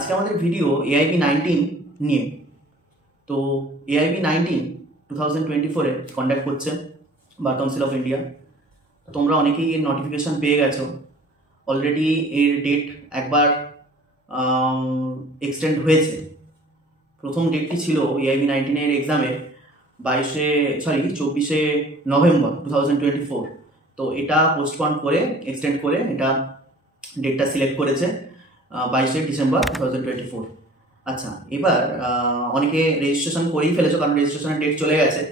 আজকে আমাদের video AIB 19 নিয়ে। তো এআইবি 19 2024-এ কন্ডাক্ট করছে বার কাউন্সিল অফ ইন্ডিয়া। তোমরা অনেকেই এর নোটিফিকেশান পেয়ে গেছো। অলরেডি এর ডেট একবার এক্সটেন্ড হয়েছে। প্রথম ডেটটি ছিল এআইবি 19-এর এক্সামের 24 নভেম্বর 2024। তো এটা পোস্টপন করে এক্সটেন্ড করে এটা ডেটটা সিলেক্ট করেছে 22 ডিসেম্বর 2024। আচ্ছা, এবার অনেকে রেজিস্ট্রেশন করেই ফেলেছো, কারণ রেজিস্ট্রেশনের ডেট চলে গেছে।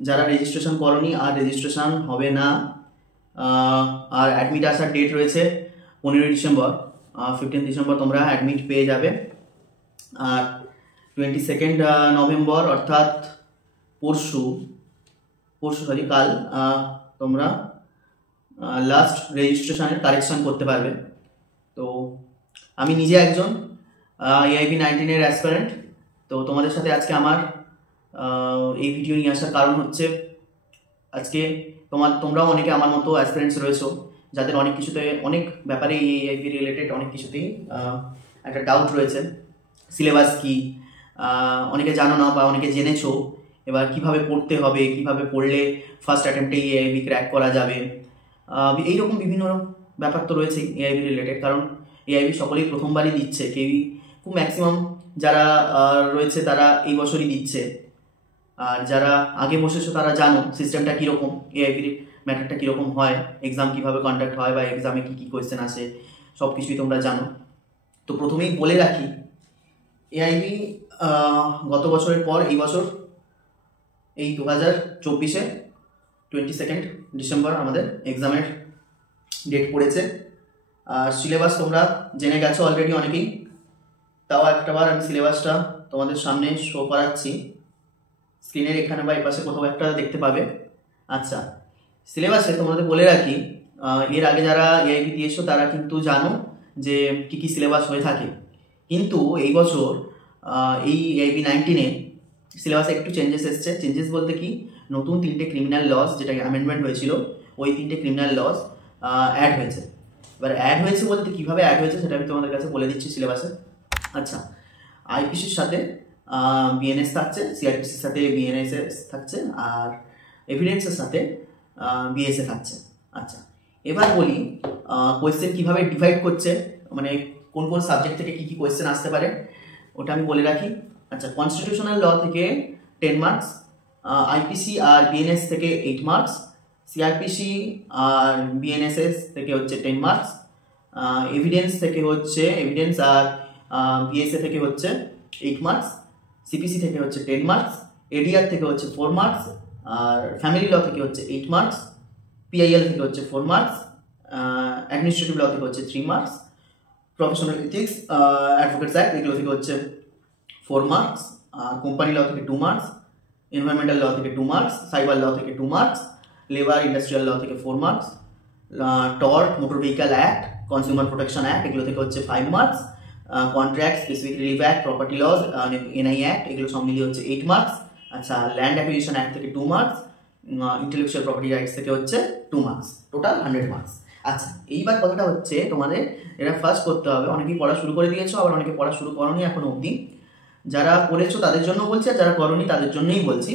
যারা রেজিস্ট্রেশন করনি আর রেজিস্ট্রেশন হবে না, আর অ্যাডমিট আসার ডেট রয়েছে 15 ডিসেম্বর। 15 ডিসেম্বর তোমরা অ্যাডমিট পেয়ে যাবে। আর 22 নভেম্বর অর্থাৎ কাল তোমরা লাস্ট রেজিস্ট্রেশনের কারেকশন করতে পারবে। তো আমি নিজে একজন এআইবি 19-এর অ্যাসপারেন্ট। তো তোমাদের সাথে আজকে আমার এই ভিডিও নিয়ে আসার কারণ হচ্ছে, আজকে তোমরাও অনেকে আমার মতো অ্যাসপারেন্টস রয়েছো, যাদের অনেক কিছুতে, অনেক ব্যাপারে এই এআইবি রিলেটেড অনেক কিছুতেই একটা ডাউট রয়েছে। সিলেবাস কি অনেকে জানো না, বা অনেকে জেনেছো। এবার কিভাবে পড়তে হবে, কিভাবে পড়লে ফার্স্ট অ্যাটেম্পটে এআইবি ক্র্যাক করা যাবে, এইরকম বিভিন্ন ব্যাপার তো রয়েছেই এআইবি রিলেটেড। কারণ এআইবি সকলেই প্রথমবারই দিচ্ছে, কেউই খুব ম্যাক্সিমাম যারা রয়েছে তারা এই বছরই দিচ্ছে। আর যারা আগে বসেছো তারা জানো সিস্টেমটা কীরকম, এআইবির ম্যাটারটা কীরকম হয়, এক্সাম কীভাবে কন্ডাক্ট হয়, বা এক্সামে কী কী কোয়েশ্চেন আসে, সব কিছুই তোমরা জানো। তো প্রথমেই বলে রাখি, এআইবি গত বছরের পর এই বছর এই 2024-এ 22 ডিসেম্বর আমাদের এক্সামের ডেট পড়েছে। আর সিলেবাস তোমরা জেনে গেছো অলরেডি অনেকেই, তাও একটাবার আমি সিলেবাসটা তোমাদের সামনে শো করাচ্ছি। স্ক্রিনের এখানে বা এপাশে কোথাও একটা দেখতে পাবে। আচ্ছা, সিলেবাসে তোমাদের বলে রাখি, এর আগে যারা এআইবি দিয়েছো তারা কিন্তু জানো যে কী কী সিলেবাস হয়ে থাকে। কিন্তু এই বছর এই এআইবি 19-এ সিলেবাসে একটু চেঞ্জেস এসছে। চেঞ্জেস বলতে কি, নতুন 3টে ক্রিমিনাল লস, যেটা অ্যামেন্ডমেন্ট হয়েছিল, ওই 3টে ক্রিমিনাল লস অ্যাড হয়েছে। এবার অ্যাড হয়েছে বলতে কীভাবে অ্যাড হয়েছে সেটা আমি তোমাদের কাছে বলে দিচ্ছি সিলেবাসে। আচ্ছা, আইপিসির সাথে বিএনএস থাকছে, সিআরপিসির সাথে বিএনএস থাকছে, আর এভিডেন্সের সাথে বিএসএ থাকছে। আচ্ছা, এবার বলি কোয়েশ্চেন কীভাবে ডিভাইড করছে, মানে কোন কোন সাবজেক্ট থেকে কী কী কোয়েশ্চেন আসতে পারে ওটা আমি বলে রাখি। আচ্ছা, কনস্টিটিউশনাল ল থেকে 10 মার্কস, আইপিসি আর বিএনএস থেকে 8 মার্কস, সিআরপিসি আর বিএনএসএস থেকে হচ্ছে 10 মার্কস, এভিডেন্স থেকে হচ্ছে, এভিডেন্স আর বিএসএ থেকে হচ্ছে 8 মার্কস, সিপিসি থেকে হচ্ছে 10 মার্কস, এডিআর থেকে হচ্ছে 4 মার্কস, আর ফ্যামিলি ল থেকে হচ্ছে 8 মার্কস, পিআইএল থেকে হচ্ছে 4 মার্কস, অ্যাডমিনিস্ট্রেটিভ ল থেকে হচ্ছে 3 marks, professional ethics, advocates act এগুলো থেকে হচ্ছে 4 মার্কস, কোম্পানি ল থেকে 2 মার্কস, এনভায়রনমেন্টাল ল থেকে 2 মার্কস, সাইবার ল থেকে 2 মার্কস, লেবার ইন্ডাস্ট্রিয়াল ল থেকে 4 marks, tort, motor vehicle act, consumer protection act এগুলো থেকে হচ্ছে 5 marks, contract, specific relief act, property laws, NI act এগুলো সব মিলিয়ে হচ্ছে 8 মার্কস। আচ্ছা, ল্যান্ড অ্যাকুইজিশন অ্যাক্ট থেকে 2 মার্কস, ইন্টেলেকচুয়াল প্রপার্টি রাইটস থেকে হচ্ছে 2 মার্কস, টোটাল 100 মার্কস। আচ্ছা, এইবার কথাটা হচ্ছে, তোমাদের এটা ফার্স্ট করতে হবে। অনেকেই পড়া শুরু করে দিয়েছো, আবার অনেকে পড়া শুরু করোনি এখনো অবধি। যারা পড়েছো তাদের জন্য বলছি, আর যারা করোনি তাদের জন্যই বলছি।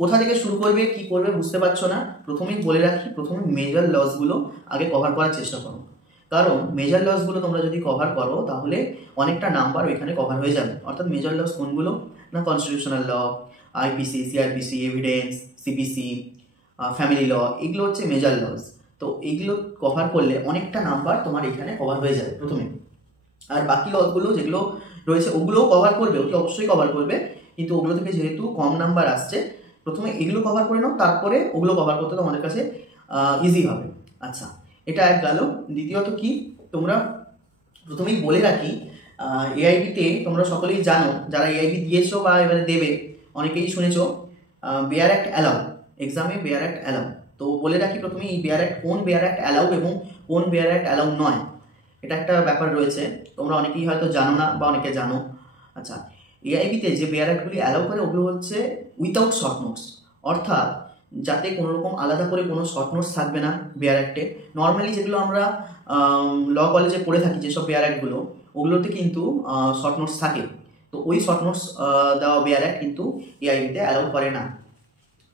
কোথা থেকে শুরু করবে, কি করবে বুঝতে পারছো না, প্রথমেই বলে রাখি, প্রথমে মেজর লসগুলো আগে কভার করার চেষ্টা করো। কারণ মেজর লসগুলো তোমরা যদি কভার করো তাহলে অনেকটা নাম্বার ওইখানে কভার হয়ে যাবে। অর্থাৎ মেজর লস কোনগুলো না, constitutional law, IPC, CrPC, evidence, CPC, family law, এগুলো হচ্ছে মেজর লস। তো এইগুলো কভার করলে অনেকটা নাম্বার তোমার এখানে কভার হয়ে যাবে প্রথমে। আর বাকি লসগুলো যেগুলো রয়েছে ওগুলোও কভার করবে, ওকে অবশ্যই কভার করবে, কিন্তু ওগুলো থেকে যেহেতু কম নাম্বার আসছে, প্রথমে এগুলো কভার করে নাও, তারপরে ওগুলো কভার করতে তোমাদের কাছে ইজি হবে। আচ্ছা, এটা এক গেল। দ্বিতীয়ত কি, তোমরা প্রথমেই বলে রাখি, এআইবিতে তোমরা সকলেই জানো, যারা এআইবি দিয়েছো বা এবারে দেবে, অনেকেই শুনেছো বেয়ার অ্যাক্ট অ্যালাউ, এক্সামে বেয়ার অ্যাক্ট অ্যালাউ। তো বলে রাখি প্রথমে, এই বেয়ার অ্যাক্ট, কোন বেয়ার অ্যাক্ট অ্যালাউ এবং কোন বেয়ার অ্যাক্ট অ্যালাউ নয়, এটা একটা ব্যাপার রয়েছে। তোমরা অনেকেই হয়তো জানো না, বা অনেকে জানো। আচ্ছা, এআইবিতে যে বেয়ার অ্যাক্টগুলি অ্যালাউ করে ওগুলো হচ্ছে উইথাউট শর্ট নোটস। অর্থাৎ যাতে কোনো রকম আলাদা করে কোনো শর্ট নোটস থাকবে না বেয়ার অ্যাক্টে। নর্মালি যেগুলো আমরা ল কলেজে পড়ে থাকি যেসব বেয়ার অ্যাক্টগুলো, ওগুলোতে কিন্তু শর্ট নোটস থাকে। তো ওই শর্ট নোটস দেওয়া বেয়ার অ্যাক্ট কিন্তু এআইবিতে অ্যালাউ করে না।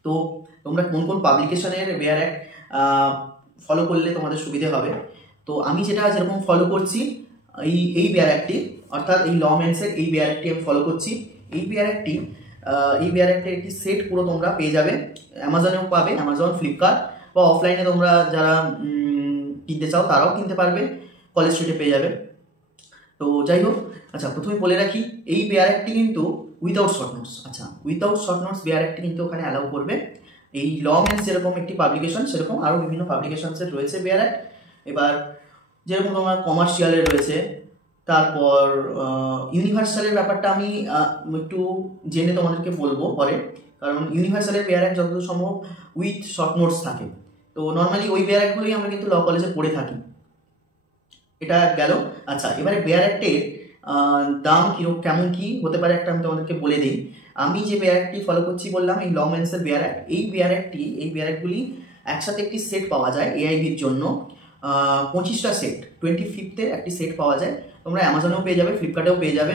তো তোমরা কোন কোন পাবলিকেশনের বেয়ার অ্যাক্ট ফলো করলে তোমাদের সুবিধে হবে, তো আমি যেরকম ফলো করছি এই বেয়ার অ্যাক্টটি, অর্থাৎ এই ল মেন্সের এই বেয়ার অ্যাক্টটি আমি ফলো করছি। এই বেয়ার অ্যাক্টের একটি সেট পুরো তোমরা পেয়ে যাবে, অ্যামাজনেও পাবে, অ্যামাজন, ফ্লিপকার্ট, বা অফলাইনে তোমরা যারা কিনতে চাও তারাও কিনতে পারবে, কলেজ স্ট্রিটে পেয়ে যাবে। তো যাই হোক, আচ্ছা প্রথমে বলে রাখি এই বেয়ার অ্যাক্টটি কিন্তু উইদাউট শর্ট নোটস। আচ্ছা, উইদাউট শর্ট নোটস বেয়ার অ্যাক্টটি কিন্তু ওখানে অ্যালাউ করবে। এই ল মেন্স যেরকম একটি পাবলিকেশন, সেরকম আরও বিভিন্ন পাবলিকেশনসের রয়েছে বেয়ার অ্যাক্ট। এবার যেরকম তোমার কমার্শিয়ালের রয়েছে, তারপর ইউনিভার্সালের ব্যাপারটা আমি একটু জেনে তোমাদেরকে বলবো পরে, কারণ ইউনিভার্সালের বেয়ার অ্যাক্ট যতদূর সম্ভব উইথ শর্ট নোটস থাকে। তো নর্মালি ওই বেয়ার অ্যাক্টগুলোই আমরা কিন্তু ল কলেজে পড়ে থাকি। এটা গেল। আচ্ছা, এবারে বেয়ার অ্যাক্টের দাম কেমন কি হতে পারে একটা আমি তোমাদেরকে বলে দিই। আমি যে বেয়ার অ্যাক্টটি ফলো করছি বললাম এই ল মেন্সের বেয়ার অ্যাক্ট, এই বেয়ার অ্যাক্টগুলি একসাথে একটি সেট পাওয়া যায় এআইবির জন্য, 25টা সেট, 25th একটি সেট পাওয়া যায়। তোমরা অ্যামাজনেও পেয়ে যাবে, ফ্লিপকার্টেও পেয়ে যাবে,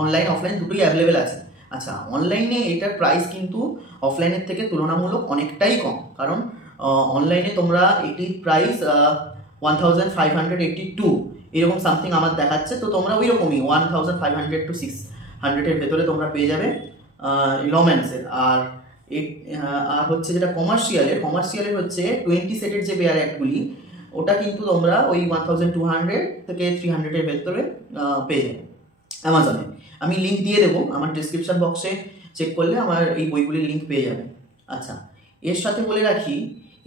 অনলাইন অফলাইন দুটোই অ্যাভেলেবেল আছে। আচ্ছা, অনলাইনে এটার প্রাইস কিন্তু অফলাইনের থেকে তুলনামূলক অনেকটাই কম, কারণ অনলাইনে তোমরা এটির প্রাইস 1582 এরকম সামথিং আমার দেখাচ্ছে। তো তোমরা ওই রকমই 1500 to 600-এর ভেতরে তোমরা পেয়ে যাবে লম্যান্সের। আর হচ্ছে যেটা কমার্শিয়ালের হচ্ছে 20 সেটের যে বেয়ার অ্যাক্টগুলি, ওটা কিন্তু তোমরা ওই 1200 থেকে 300-এর ভেতরে পেয়ে যাবে অ্যামাজনে। আমি লিঙ্ক দিয়ে দেবো আমার ডিসক্রিপশন বক্সে, চেক করলে আমার এই বইগুলির লিঙ্ক পেয়ে যাবে। আচ্ছা, এর সাথে বলে রাখি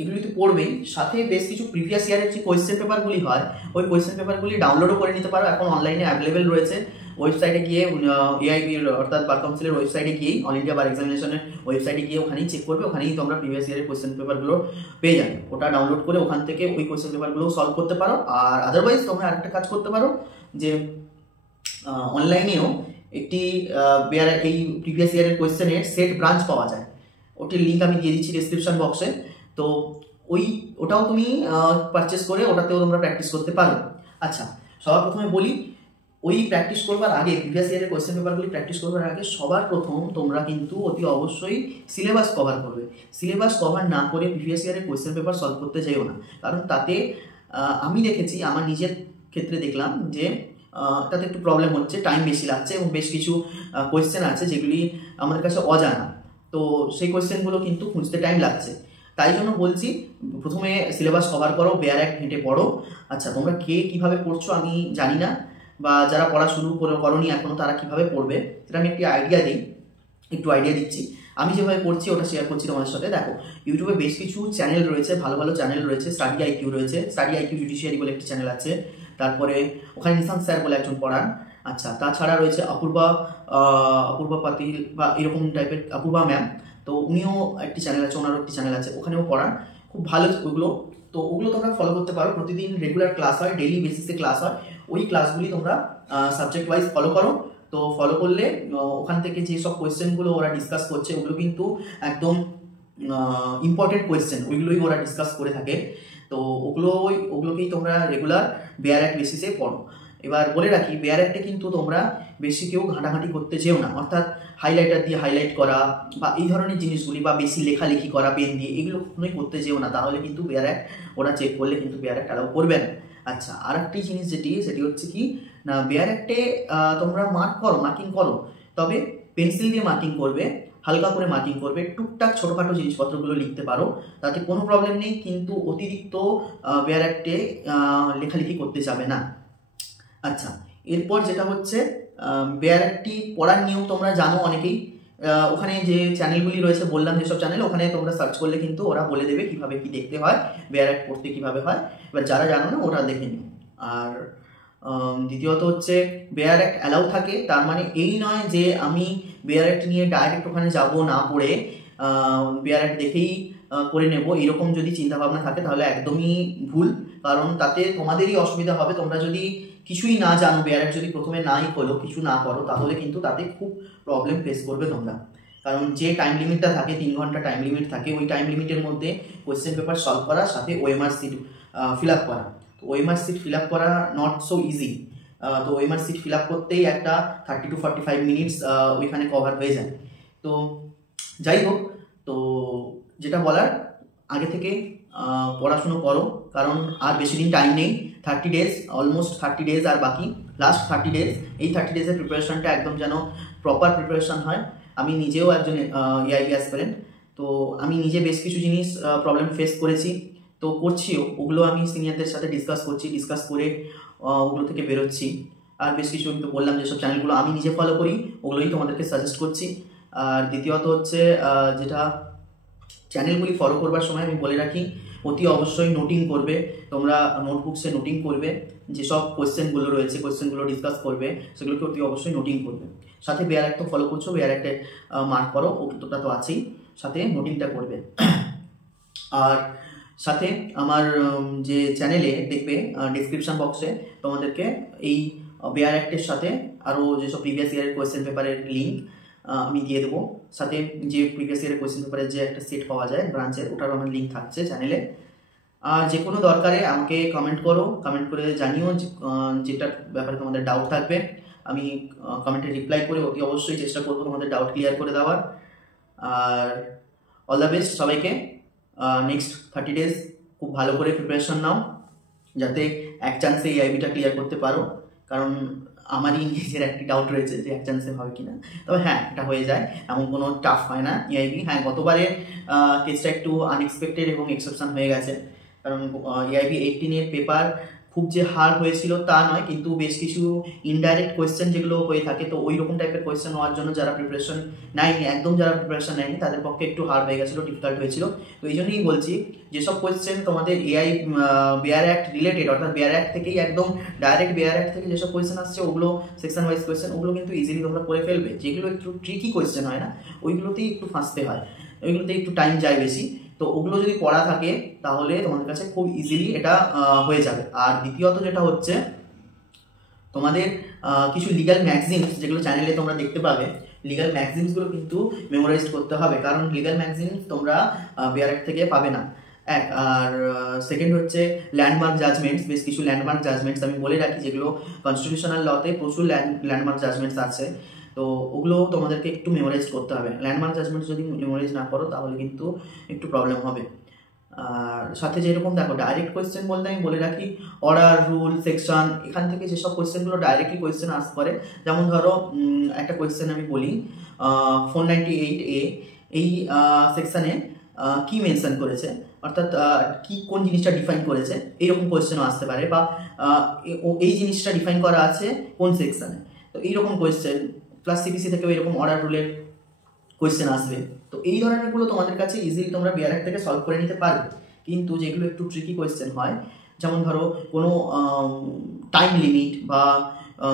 এগুলি তো পড়বেই, সাথে বেশ কিছু প্রিভিয়াস ইয়ারের যে কোয়েশ্চেন পেপারগুলি হয়, ওই কোয়েশ্চেন পেপারগুলি ডাউনলোডও করে নিতে পারো, এখন অনলাইনে অ্যাভেলেবেল রয়েছে। ওয়েবসাইটে গিয়ে এআইবির অর্থাৎ বার কাউন্সিলের ওয়েবসাইটে গিয়েই, অল ইন্ডিয়া বার এক্সামিনেশনের ওয়েবসাইটে গিয়ে ওখানেই চেক করবে, ওখানেই তোমরা প্রিভিয়াস ইয়ারের কোয়েশ্চেন পেপারগুলো পেয়ে যাবে। ওটা ডাউনলোড করে ওখান থেকে ওই কোয়েশ্চেন পেপারগুলো সলভ করতে পারো। আর আদারওয়াইজ তোমরা আরেকটা কাজ করতে পারো, যে অনলাইনেও একটি এই প্রিভিয়াস ইয়ারের কোয়েশ্চেনের সেট ব্রাঞ্চ পাওয়া যায়, ওটির লিঙ্ক আমি দিয়ে দিচ্ছি ডিসক্রিপশন বক্সে। তো ওটাও তুমি পারচেস করে ওটাতেও তোমরা প্র্যাকটিস করতে পারো। আচ্ছা, সবার প্রথমে বলি, ওই প্র্যাকটিস করবার আগে, প্রিভিয়াস ইয়ারের কোয়েশ্চেন পেপারগুলি প্র্যাকটিস করবার আগে সবার প্রথম তোমরা কিন্তু অতি অবশ্যই সিলেবাস কভার করবে। সিলেবাস কভার না করে প্রিভিয়াস ইয়ারের কোয়েশ্চেন পেপার সলভ করতে চাইও না, কারণ তাতে আমি দেখেছি, আমার নিজের ক্ষেত্রে দেখলাম যে তাতে একটু প্রবলেম হচ্ছে, টাইম বেশি লাগছে এবং বেশ কিছু কোয়েশ্চেন আছে যেগুলি আমাদের কাছে অজানা, তো সেই কোয়েশ্চেনগুলো কিন্তু খুঁজতে টাইম লাগছে। তাই জন্য বলছি প্রথমে সিলেবাস কভার করো, বেয়ার অ্যাক্ট ঘেঁটে পড়ো। আচ্ছা, তোমরা কীভাবে পড়ছো আমি জানি না, বা যারা পড়া শুরু করোনি এখনও তারা কীভাবে পড়বে সেটা আমি একটু আইডিয়া দিচ্ছি। আমি যেভাবে পড়ছি ওটা শেয়ার করছি তোমাদের সাথে। দেখো, ইউটিউবে বেশ কিছু চ্যানেল রয়েছে, ভালো ভালো চ্যানেল রয়েছে। স্টাডি আইকিউ রয়েছে, স্টাডি আইকিউ জুডিশিয়ারি বলে একটি চ্যানেল আছে, তারপরে ওখানে নিশান্ত স্যার বলে একজন পড়ান। আচ্ছা, তাছাড়া রয়েছে অপূর্বা পাতিল বা এরকম টাইপের অপূর্বা ম্যাম, তো উনিও একটি চ্যানেল আছে, ওনারও একটি চ্যানেল আছে, ওখানেও পড়ান, খুব ভালো ওগুলো। তো ওগুলো তোমরা ফলো করতে পারো, প্রতিদিন রেগুলার ক্লাস হয়, ডেইলি বেসিসে ক্লাস হয়, ওই ক্লাসগুলি তোমরা সাবজেক্ট ওয়াইজ ফলো করো। তো ফলো করলে ওখান থেকে যেসব কোয়েশ্চেনগুলো ওরা ডিসকাস করছে ওগুলো কিন্তু একদম ইম্পর্টেন্ট কোয়েশ্চেন, ওইগুলোই ওরা ডিসকাস করে থাকে। তো ওগুলোকেই তোমরা রেগুলার বেয়ার অ্যাক্ট বেসিসে পড়ো। এবার বলে রাখি, বেয়ার অ্যাক্টে কিন্তু তোমরা বেশি কেউ ঘাঁটাঘাঁটি করতে যেও না, অর্থাৎ হাইলাইটার দিয়ে হাইলাইট করা বা এই ধরনের জিনিসগুলি, বা বেশি লেখালেখি করা পেন দিয়ে, এগুলো কখনোই করতে যেও না, তাহলে কিন্তু বেয়ার অ্যাক্ট ওরা চেক করলে কিন্তু বেয়ার অ্যাক্ট অ্যালাউ করবে না। আচ্ছা, আর একটি জিনিস সেটি হচ্ছে কি না, বেয়ার অ্যাক্টে তোমরা মার্কিং করো, তবে পেন্সিল দিয়ে মার্কিং করবে, হালকা করে মার্কিং করবে, টুকটাক ছোটোখাটো জিনিসপত্রগুলো লিখতে পারো, তাতে কোনো প্রবলেম নেই, কিন্তু অতিরিক্ত বেয়ার অ্যাক্টে লেখালেখি করতে যাবে না। আচ্ছা, এরপর যেটা হচ্ছে বেয়ার অ্যাক্টটি পড়ার নিয়ম তোমরা জানো অনেকেই, ওখানে যে চ্যানেলগুলি রয়েছে বললাম, যেসব চ্যানেল, ওখানে তোমরা সার্চ করলে কিন্তু ওরা বলে দেবে কীভাবে কী দেখতে হয়, বেয়ার অ্যাক্ট পড়তে কীভাবে হয়। এবার যারা জানো না ওরা দেখে নিও। আর দ্বিতীয়ত হচ্ছে বেয়ার অ্যাক্ট অ্যালাউ থাকে, তার মানে এই নয় যে আমি বেয়ার অ্যাক্ট নিয়ে ডাইরেক্ট ওখানে যাবো, না পড়ে বেয়ার অ্যাক্ট দেখেই করে নেব, এরকম যদি চিন্তাভাবনা থাকে তাহলে একদমই ভুল, কারণ তাতে তোমাদেরই অসুবিধা হবে। তোমরা যদি কিছুই না জানো, বেয়ার অ্যাক্ট যদি প্রথমে নাই খোলো, কিছু না করো, তাহলে কিন্তু তাতে খুব প্রবলেম ফেস করবে তোমরা। কারণ যে টাইম লিমিটটা থাকে 3 ঘন্টা টাইম লিমিট থাকে, ওই টাইম লিমিটের মধ্যে কোয়েশ্চেন পেপার সলভ করা, সাথে ওএমআর সিট ফিল আপ করা। তো ওএমআর সিট ফিল আপ করা নট সো ইজি। তো ওএমআর সিট ফিল আপ করতেই একটা 30 to 45 মিনিটস ওইখানে কভার হয়ে যায়। তো যাই হোক, তো যেটা বলার, আগে থেকে পড়াশুনো করো, কারণ আর বেশি দিন টাইম নেই। 30 ডেজ, অলমোস্ট 30 ডেজ আর বাকি, লাস্ট 30 ডেজ। এই 30 ডেজের প্রিপারেশনটা একদম যেন প্রপার প্রিপারেশন হয়। আমি নিজেও একজন এআইবি অ্যাসপিরেন্ট, তো আমি নিজে বেশ কিছু জিনিস প্রবলেম ফেস করেছি, তো করছিও। ওগুলো আমি সিনিয়রদের সাথে ডিসকাস করে ওগুলো থেকে বেরোচ্ছি। আর বেশ কিছু তো বললাম যেসব চ্যানেলগুলো আমি নিজে ফলো করি ওগুলোই তোমাদেরকে সাজেস্ট করছি। আর দ্বিতীয়ত হচ্ছে যেটা চ্যানেলগুলি ফলো করবার সময় আমি বলে রাখি, অতি অবশ্যই নোটিং করবে। তোমরা নোটবুকসে নোটিং করবে, যেসব কোয়েশ্চেনগুলো রয়েছে, কোয়েশ্চেনগুলো ডিসকাস করবে, সেগুলোকে অতি অবশ্যই নোটিং করবে। সাথে বেয়ার অ্যাক্ট তো ফলো করছো, বেয়ার অ্যাক্টে মার্ক করো, ওটা তো আছেই, সাথে নোটিংটা করবে। আর সাথে আমার যে চ্যানেলে দেখবে ডিসক্রিপশন বক্সে তোমাদেরকে এই বেয়ার অ্যাক্টের সাথে আরও যেসব প্রিভিয়াস ইয়ারের কোয়েশ্চেন পেপারের লিঙ্ক আমি দিয়ে দেবো। সাথে যে প্রিভিয়াস ইয়ারের কোয়েশ্চেন পেপারের যে একটা সেট পাওয়া যায় ব্রাঞ্চের, ওটারও আমার লিঙ্ক থাকছে চ্যানেলে। আর যে কোনো দরকারে আমাকে কমেন্ট করো, কমেন্ট করে জানিও যেটার ব্যাপারে তোমাদের ডাউট থাকবে। আমি কমেন্টে রিপ্লাই করে অতি অবশ্যই চেষ্টা করবো তোমাদের ডাউট ক্লিয়ার করে দেওয়ার। আর অল দ্য বেস্ট সবাইকে। নেক্সট 30 ডেজ খুব ভালো করে প্রিপারেশন নাও, যাতে এক চান্সে এই আইবিটা ক্লিয়ার করতে পারো। কারণ আমারই নিজের একটি ডাউট রয়েছে যে এক চান্সে হবে কিনা। তবে হ্যাঁ, এটা হয়ে যায়, এমন কোনো টাফ হয় না এআইবি। হ্যাঁ, গতবারে কেসটা একটু আনএক্সপেক্টেড এবং এক্সেপশন হয়ে গেছে, কারণ এআইবি 18 এর পেপার খুব যে হার্ড হয়েছিল তা নয়, কিন্তু বেশ কিছু ইনডাইরেক্ট কোয়েশ্চেন যেগুলো হয়ে থাকে, তো ওই রকম টাইপের কোয়েশ্চেন হওয়ার জন্য যারা প্রিপারেশন নেয়নি, একদম যারা প্রিপারেশন নেয়নি, তাদের পক্ষে একটু হার্ড হয়ে গেছিলো, ডিফিকাল্ট হয়েছিল। তো এই জন্যই বলছি, যেসব কোয়েশ্চেন তোমাদের এআই বেয়ার অ্যাক্ট রিলেটেড, অর্থাৎ বেয়ার অ্যাক্ট থেকেই একদম ডাইরেক্ট বেয়ার অ্যাক্ট থেকে যেসব কোয়েশ্চেন আসছে, ওগুলো সেকশন ওয়াইজ কোয়েশ্চেন, ওগুলো কিন্তু ইজিলি তোমরা করে ফেলবে। যেগুলো একটু ট্রিকি কোয়েশ্চেন হয় না, ওইগুলোতেই একটু ফাঁসতে হয়, ওইগুলোতে একটু টাইম যায় বেশি। তো ওগুলো যদি পড়া থাকে তাহলে তোমাদের কাছে খুব ইজিলি এটা হয়ে যাবে। আর দ্বিতীয়ত যেটা হচ্ছে, তোমাদের কিছু লিগ্যাল ম্যাগাজিনস যেগুলো চ্যানেলে তোমরা দেখতে পাবে, লিগ্যাল ম্যাগাজিনসগুলো কিন্তু মেমোরাইজ করতে হবে, কারণ লিগ্যাল ম্যাগাজিনস তোমরা বেয়ার অ্যাক্ট থেকে পাবে না। এক, আর সেকেন্ড হচ্ছে ল্যান্ডমার্ক জাজমেন্টস। বেশ কিছু ল্যান্ডমার্ক জাজমেন্টস আমি বলে রাখি, যেগুলো কনস্টিটিউশনাল লতে প্রচুর ল্যান্ডমার্ক জাজমেন্টস আছে, তো ওগুলো তোমাদেরকে একটু মেমোরাইজ করতে হবে। ল্যান্ডমার্ক জাজমেন্টস যদি মেমোরাইজ না করো তাহলে কিন্তু একটু প্রবলেম হবে। আর সাথে যেরকম দেখো ডাইরেক্ট কোয়েশ্চেন বলতে আমি বলে রাখি, অর্ডার, রুল, সেকশন, এখান থেকে যেসব কোয়েশ্চেনগুলো ডাইরেক্টলি কোয়েশ্চেন আসতে পারে, যেমন ধরো একটা কোয়েশ্চেন আমি বলি, 498A এই সেকশনে কি মেনশন করেছে, অর্থাৎ কি কোন জিনিসটা ডিফাইন করেছে, এইরকম কোয়েশ্চেনও আসতে পারে। বা এই জিনিসটা ডিফাইন করা আছে কোন সেকশনে, তো এইরকম কোয়েশ্চেন। প্লাস সিপিসি থেকেও এরকম অর্ডার রুলের কোয়েশ্চেন আসবে। তো এই ধরনেরগুলো তোমাদের কাছে ইজিলি তোমরা বেয়ার অ্যাক্ট থেকে সলভ করে নিতে পারবে। কিন্তু যেগুলো একটু ট্রিকি কোয়েশ্চেন হয়, যেমন ধরো কোনো টাইম লিমিট বা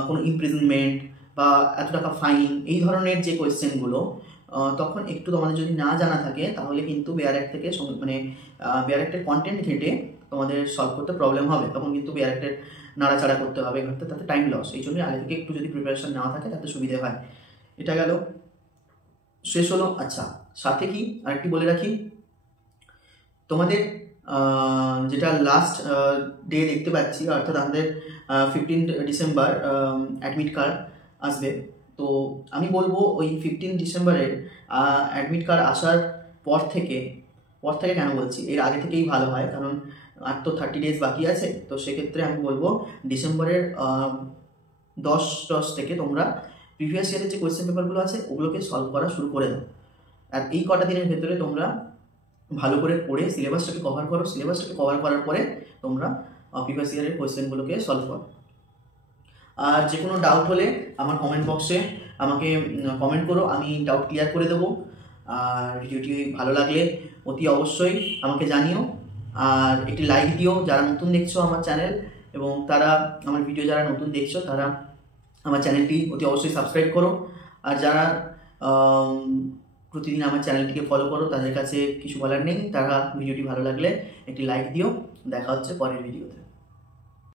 কোনো ইমপ্রিজনমেন্ট বা এত টাকা ফাইন, এই ধরনের যে কোয়েশ্চেনগুলো, তখন একটু তোমাদের যদি না জানা থাকে তাহলে কিন্তু বেয়ার অ্যাক্ট থেকে মানে বেয়ার অ্যাক্টের কন্টেন্ট ঘেঁটে তোমাদের সলভ করতে প্রবলেম হবে। তখন কিন্তু বেয়ার অ্যাক্টের নাড়াচাড়া করতে হবে, ঘাটতে তাতে টাইম লস। এই জন্যই আগে থেকে একটু যদি প্রিপারেশন নেওয়া থাকে তাতে সুবিধে হয়। এটা গেল, শেষ হলো। আচ্ছা, সাথে কি আরেকটি বলে রাখি, তোমাদের যেটা লাস্ট ডে দেখতে পাচ্ছি, অর্থাৎ আমাদের 15 ডিসেম্বর অ্যাডমিট কার্ড আসবে। তো আমি বলবো ওই 15 ডিসেম্বরের অ্যাডমিট কার্ড আসার পর থেকে কেন বলছি, এর আগে থেকেই ভালো হয়, কারণ আর তো 30 ডেজ বাকি আছে। তো সেক্ষেত্রে আমি বলবো ডিসেম্বরের 10 থেকে তোমরা প্রিভিয়াস ইয়ারের যে কোয়েশ্চেন পেপারগুলো আছে ওগুলোকে সলভ করা শুরু করে দাও। আর এই কটা দিনের ভেতরে তোমরা ভালো করে পড়ে সিলেবাসটাকে কভার করো। সিলেবাসটাকে কভার করার পরে তোমরা প্রিভিয়াস ইয়ারের কোয়েশ্চেনগুলোকে সলভ করো। আর যে কোনো ডাউট হলে আমার কমেন্ট বক্সে আমাকে কমেন্ট করো, আমি ডাউট ক্লিয়ার করে দেবো। আর ভিডিওটি ভালো লাগলে অতি অবশ্যই আমাকে জানিও, আর একটি লাইক দিও যারা নতুন দেখছো আমার চ্যানেল, এবং তারা আমার ভিডিও যারা নতুন দেখছো তারা আমার চ্যানেলটি অতি অবশ্যই সাবস্ক্রাইব করো। আর যারা প্রতিদিন আমার চ্যানেলটিকে ফলো করো তাদের কাছে কিছু বলার নেই, তারা ভিডিওটি ভালো লাগলে একটি লাইক দিও। দেখা হচ্ছে পরের ভিডিওতে।